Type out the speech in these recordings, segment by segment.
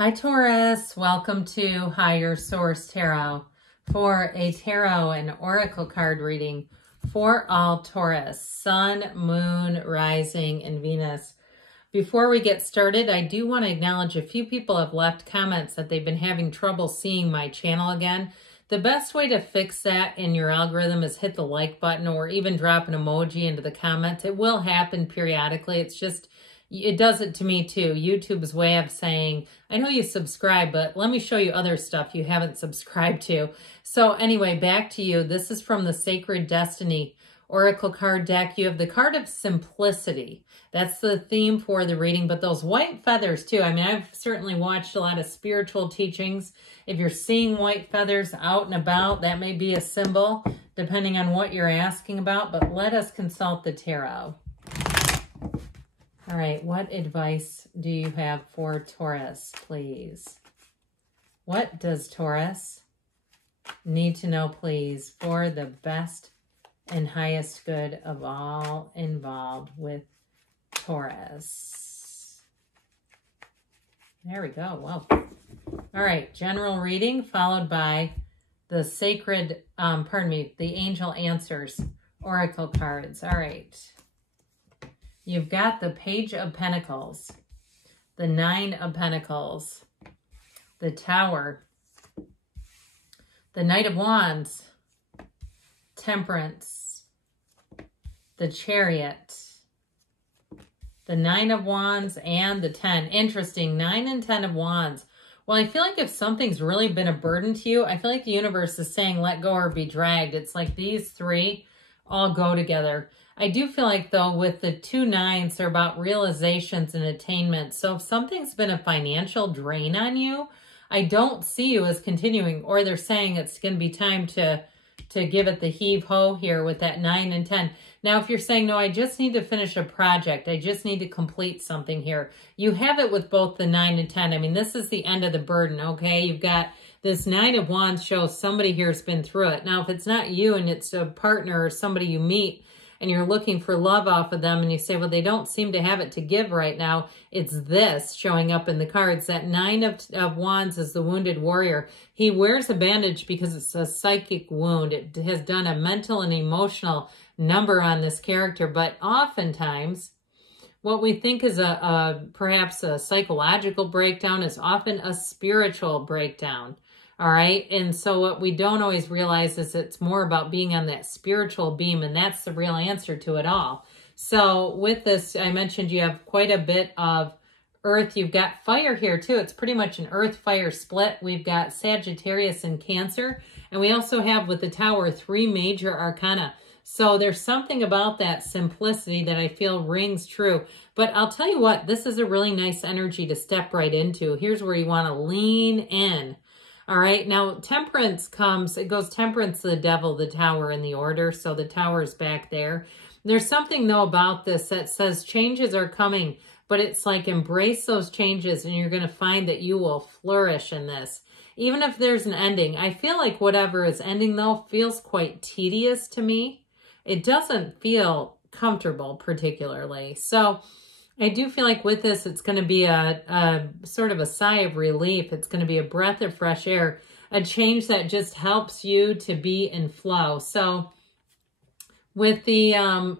Hi Taurus, welcome to Higher Source Tarot for a tarot and oracle card reading for all Taurus, Sun, Moon, Rising, and Venus. Before we get started, I do want to acknowledge a few people have left comments that they've been having trouble seeing my channel again. The best way to fix that in your algorithm is hit the like button or even drop an emoji into the comments. It will happen periodically. It's just, it does it to me too. YouTube's way of saying, I know you subscribe, but let me show you other stuff you haven't subscribed to. So anyway, back to you. This is from the Sacred Destiny Oracle card deck. You have the card of simplicity. That's the theme for the reading, but those white feathers too. I mean, I've certainly watched a lot of spiritual teachings. If you're seeing white feathers out and about, that may be a symbol, depending on what you're asking about, but let us consult the tarot. All right, what advice do you have for Taurus, please? What does Taurus need to know, please, for the best and highest good of all involved with Taurus? There we go. Whoa. All right, general reading followed by the sacred, the angel answers oracle cards. All right. You've got the Page of Pentacles, the Nine of Pentacles, the Tower, the Knight of Wands, Temperance, the Chariot, the Nine of Wands, and the 10. Interesting, 9 and 10 of Wands. Well, I feel like if something's really been a burden to you, I feel like the universe is saying let go or be dragged. It's like these three all go together. I do feel like, though, with the 2 9s, they're about realizations and attainments. So if something's been a financial drain on you, I don't see you as continuing. Or they're saying it's going to be time to give it the heave-ho here with that 9 and 10. Now, if you're saying, no, I just need to finish a project, I just need to complete something here, you have it with both the 9 and 10. I mean, this is the end of the burden, okay? You've got this 9 of Wands shows somebody here has been through it. Now, if it's not you and it's a partner or somebody you meet, and you're looking for love off of them, and you say, well, they don't seem to have it to give right now, it's this showing up in the cards. That 9 of Wands is the wounded warrior. He wears a bandage because it's a psychic wound. It has done a mental and emotional number on this character, but oftentimes what we think is perhaps a psychological breakdown is often a spiritual breakdown. All right. And so what we don't always realize is it's more about being on that spiritual beam, and that's the real answer to it all. So with this, I mentioned you have quite a bit of earth. You've got fire here too. It's pretty much an earth-fire split. We've got Sagittarius and Cancer. And we also have with the Tower 3 major arcana. So there's something about that simplicity that I feel rings true. But I'll tell you what, this is a really nice energy to step right into. Here's where you want to lean in. All right, now Temperance comes, it goes Temperance, the Devil, the Tower, in the order. So the Tower is back there. There's something, though, about this that says changes are coming, but it's like embrace those changes and you're going to find that you will flourish in this. Even if there's an ending, I feel like whatever is ending, though, feels quite tedious to me. It doesn't feel comfortable particularly. So I do feel like with this, it's going to be a sort of a sigh of relief. It's going to be a breath of fresh air, a change that just helps you to be in flow. So with the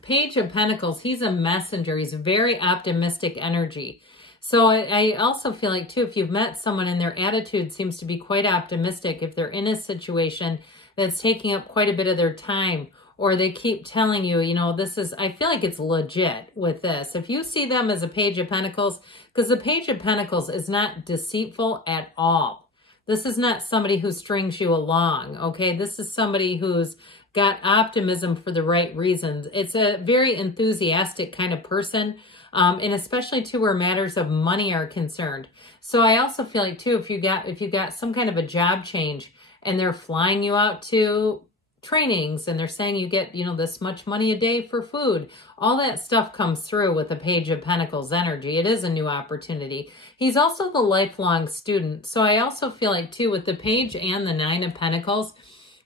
Page of Pentacles, he's a messenger. He's very optimistic energy. So I also feel like, too, if you've met someone and their attitude seems to be quite optimistic, if they're in a situation that's taking up quite a bit of their time, or they keep telling you, you know, this is, I feel like it's legit with this. If you see them as a Page of Pentacles, because the Page of Pentacles is not deceitful at all. This is not somebody who strings you along, okay? This is somebody who's got optimism for the right reasons. It's a very enthusiastic kind of person, and especially too where matters of money are concerned. So I also feel like, too, if you got some kind of a job change and they're flying you out to trainings and they're saying you get, you know, this much money a day for food, all that stuff comes through with the Page of Pentacles energy. It is a new opportunity. He's also the lifelong student. So I also feel like, too, with the Page and the 9 of Pentacles,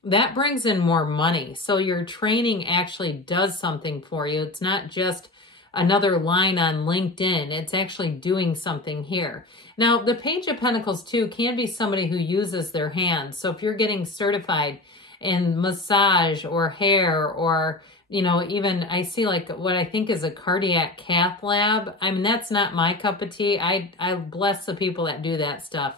that brings in more money. So your training actually does something for you. It's not just another line on LinkedIn. It's actually doing something here. Now, the Page of Pentacles too can be somebody who uses their hands. So if you're getting certified in massage or hair, or, you know, even I see like what I think is a cardiac cath lab. I mean, that's not my cup of tea. I bless the people that do that stuff.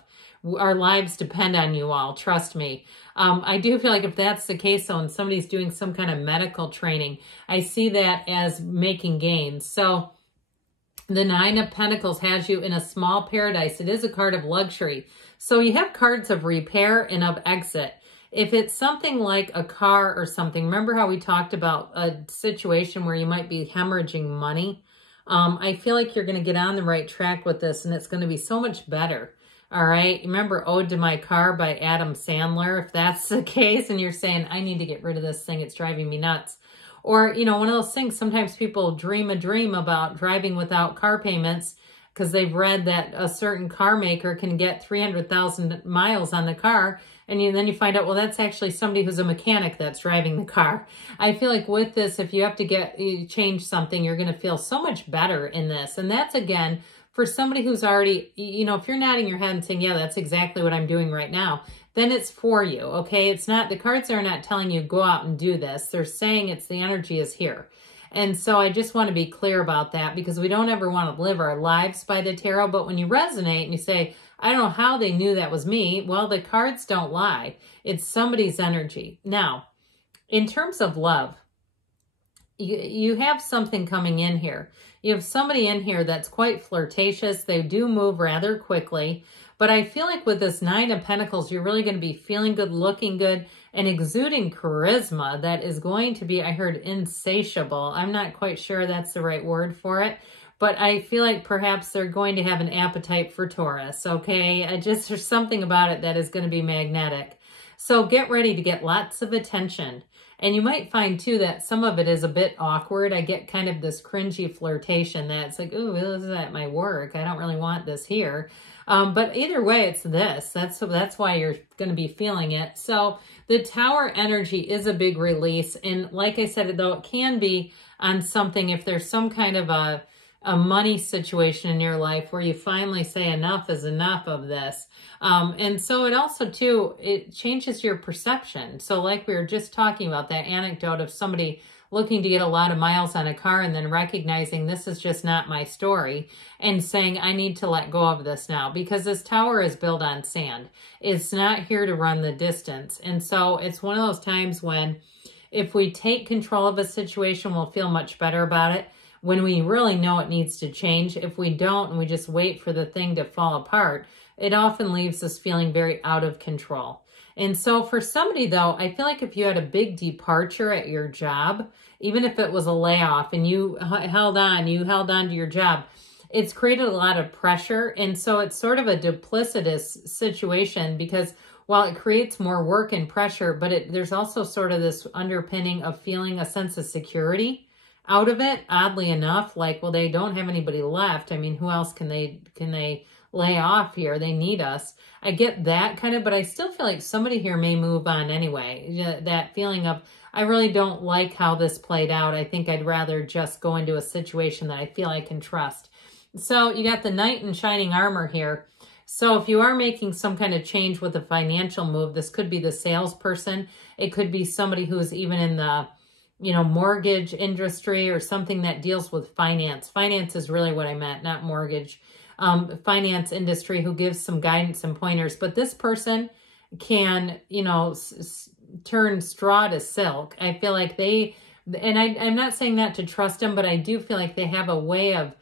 Our lives depend on you all, trust me. I do feel like if that's the case, though, and somebody's doing some kind of medical training, I see that as making gains. So the Nine of Pentacles has you in a small paradise. It is a card of luxury. So you have cards of repair and of exit. If it's something like a car or something, remember how we talked about a situation where you might be hemorrhaging money? I feel like you're going to get on the right track with this, and it's going to be so much better. All right. Remember Ode to My Car by Adam Sandler? If that's the case and you're saying, I need to get rid of this thing, it's driving me nuts. Or, you know, one of those things, sometimes people dream a dream about driving without car payments because they've read that a certain car maker can get 300,000 miles on the car. And then you find out, well, that's actually somebody who's a mechanic that's driving the car. I feel like with this, if you have to change something, you're going to feel so much better in this. And that's, again, for somebody who's already, you know, if you're nodding your head and saying, yeah, that's exactly what I'm doing right now, then it's for you, okay? It's not, the cards are not telling you go out and do this. They're saying it's the energy is here. And so I just want to be clear about that, because we don't ever want to live our lives by the tarot. But when you resonate and you say, I don't know how they knew that was me, well, the cards don't lie. It's somebody's energy. Now, in terms of love, you have something coming in here. You have somebody in here that's quite flirtatious. They do move rather quickly. But I feel like with this Nine of Pentacles, you're really going to be feeling good, looking good, and exuding charisma that is going to be, I heard, insatiable. I'm not quite sure that's the right word for it. But I feel like perhaps they're going to have an appetite for Taurus, okay? There's something about it that is going to be magnetic. So get ready to get lots of attention. And you might find, too, that some of it is a bit awkward. I get kind of this cringy flirtation that's like, ooh, this is at my work. I don't really want this here. But either way, it's this. That's why you're going to be feeling it. So the Tower energy is a big release. And like I said, though, it can be on something if there's some kind of a money situation in your life where you finally say enough is enough of this. And so it also, too, it changes your perception. So like we were just talking about that anecdote of somebody looking to get a lot of miles on a car and then recognizing this is just not my story and saying, I need to let go of this now, because this tower is built on sand. It's not here to run the distance. And so it's one of those times when if we take control of a situation, we'll feel much better about it. When we really know it needs to change, if we don't and we just wait for the thing to fall apart, it often leaves us feeling very out of control. And so for somebody, though, I feel like if you had a big departure at your job, even if it was a layoff and you held on to your job, it's created a lot of pressure. And so it's sort of a duplicitous situation, because while it creates more work and pressure, but there's also sort of this underpinning of feeling a sense of security out of it, oddly enough. Like, well, they don't have anybody left. I mean, who else can they lay off here? They need us. I get that kind of, but I still feel like somebody here may move on anyway. That feeling of, I really don't like how this played out. I think I'd rather just go into a situation that I feel I can trust. So you got the Knight in shining armor here. So if you are making some kind of change with a financial move, this could be the salesperson. It could be somebody who's even in the, mortgage industry or something that deals with finance. Finance is really what I meant, not mortgage. Finance industry who gives some guidance and pointers. But this person can, turn straw to silk. I feel like I'm not saying that to trust them, but I do feel like they have a way of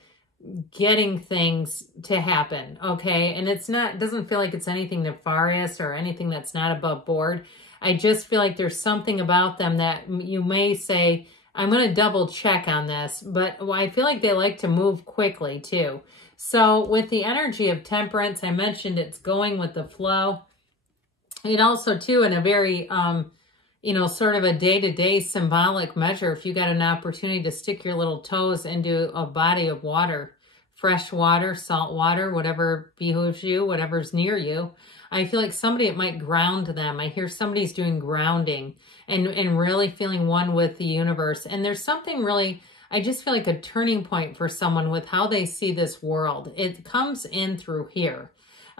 getting things to happen, okay? And doesn't feel like it's anything nefarious or anything that's not above board. I just feel like there's something about them that you may say, I'm going to double check on this, but I feel like they like to move quickly too. So with the energy of Temperance, I mentioned it's going with the flow. It also too, in a very, sort of a day-to-day symbolic measure, if you got an opportunity to stick your little toes into a body of water, fresh water, salt water, whatever behooves you, whatever's near you, I feel like it might ground them. I hear somebody's doing grounding and really feeling one with the universe. And there's something really I just feel like a turning point for someone with how they see this world. It comes in through here.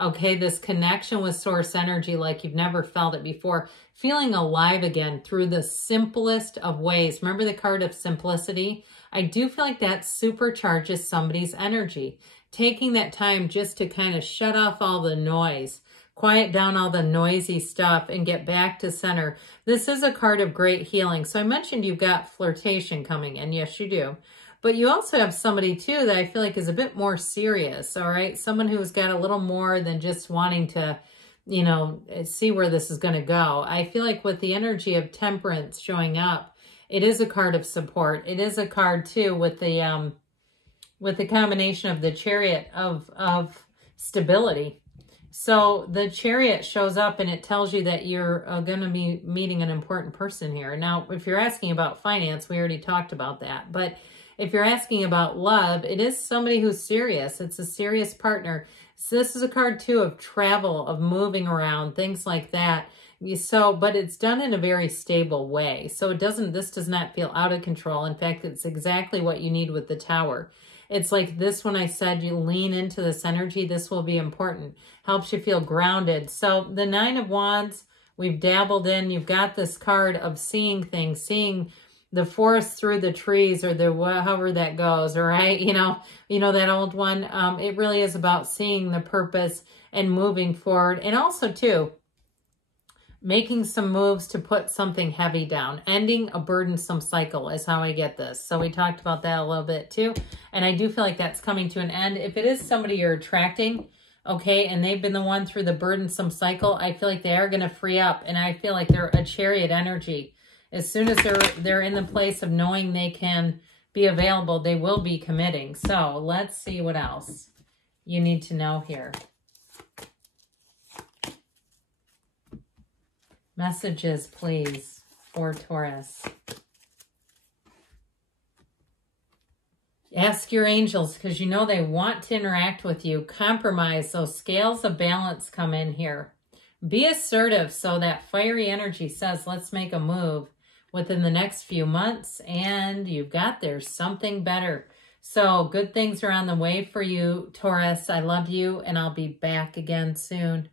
Okay, this connection with source energy like you've never felt it before. Feeling alive again through the simplest of ways. Remember the card of simplicity? I do feel like that supercharges somebody's energy. Taking that time just to kind of shut off all the noise, quiet down all the noisy stuff, and get back to center. This is a card of great healing. So I mentioned you've got flirtation coming in. Yes, you do. But you also have somebody, too, that I feel like is a bit more serious, all right? Someone who's got a little more than just wanting to, you know, see where this is going to go. I feel like with the energy of temperance showing up, it is a card of support. It is a card, too, with the combination of the chariot of stability. So the chariot shows up and it tells you that you're going to be meeting an important person here. Now, if you're asking about finance, we already talked about that. But if you're asking about love, it is somebody who's serious. It's a serious partner. So this is a card, too, of travel, of moving around, things like that. But it's done in a very stable way. So this does not feel out of control. In fact, it's exactly what you need with the Tower. It's like this when I said you lean into this energy, this will be important. Helps you feel grounded. So the Nine of Wands, we've dabbled in. You've got this card of seeing things, seeing the forest through the trees, or however that goes, all right? You know that old one. It really is about seeing the purpose and moving forward. And also, too, making some moves to put something heavy down. Ending a burdensome cycle is how I get this. So we talked about that a little bit, too. And I do feel like that's coming to an end. If it is somebody you're attracting, okay, and they've been the one through the burdensome cycle, I feel like they are going to free up. And I feel like they're a chariot energy. As soon as they're in the place of knowing they can be available, they will be committing. So let's see what else you need to know here. Messages, please, for Taurus. Ask your angels, because you know they want to interact with you. Compromise. Those scales of balance come in here. Be assertive, so that fiery energy says, let's make a move within the next few months, and you've got there's something better. So good things are on the way for you, Taurus. I love you, and I'll be back again soon.